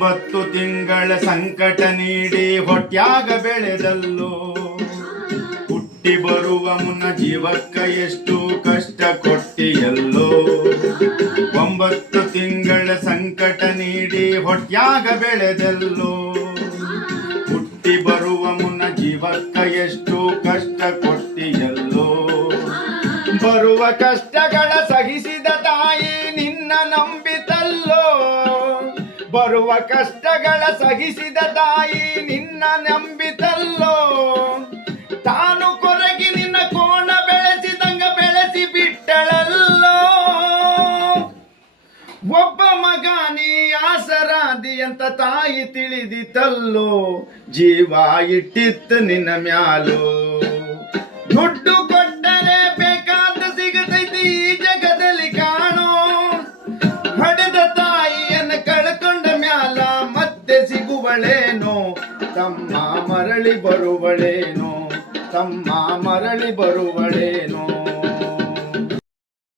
9 ತಿಂಗಳ ಸಂಕಟ ನೀಡಿ ಹೊಟ್ಯಾಗ ಬೆಳೆದಲ್ಲೋ, ಹುಟ್ಟಿ ಬರುವ ಮುನ್ನ ಜೀವಕ್ಕ ಎಷ್ಟು ಕಷ್ಟ ಕೊಟ್ಟಿಯಲ್ಲೋ. 9 ತಿಂಗಳ ಸಂಕಟ ನೀಡಿ ಹೊಟ್ಯಾಗ ಬೆಳೆದಲ್ಲೋ, ಹುಟ್ಟಿ ಬರುವ ಮುನ್ನ ಜೀವಕ್ಕ ಎಷ್ಟು ಕಷ್ಟ ಕೊಟ್ಟಿಯಲ್ಲೋ. ಬರುವ ಕಷ್ಟಗಳ ಸಹಿಸಿದ ತಾಯಿ ನಿನ್ನ ನಂಬಿತಲ್ಲೋ, ಬರುವ ಕಷ್ಟಗಳ ಸಹಿಸಿದ ತಾಯಿ ನಿನ್ನ ನಂಬಿತಲ್ಲೋ. ತಾನು ಕೊರಗಿ ನಿನ್ನ ಕೋಣ ಬೆಳೆಸಿದಂಗ ಬೆಳೆಸಿ ಬಿಟ್ಟಳಲ್ಲೋ. ಒಬ್ಬ ಮಗ ನೀ ಆಸರಾದಿ ಅಂತ ತಾಯಿ ತಿಳಿದಿತಲ್ಲೋ, ಜೀವ ಇಟ್ಟಿತ್ತು ನಿನ್ನ ಮ್ಯಾಲೋ. ದುಡ್ಡು ಕೊಟ್ಟರೆ ಬೇಕಾದ ಸಿಗತೈತಿ ಈ ಜಗದಲ್ಲಿ ಕಾಣೋ, ಹಡೆದ ತಾಯಿಯನ್ನು ಕಳ್ಕೊಂಡ ಮ್ಯಾಲ ಮತ್ತೆ ಸಿಗುವಳೇನೋ. ತಮ್ಮ ಮರಳಿ ಬರುವಳೇನೋ, ತಮ್ಮ ಮರಳಿ ಬರುವಳೇನೋ.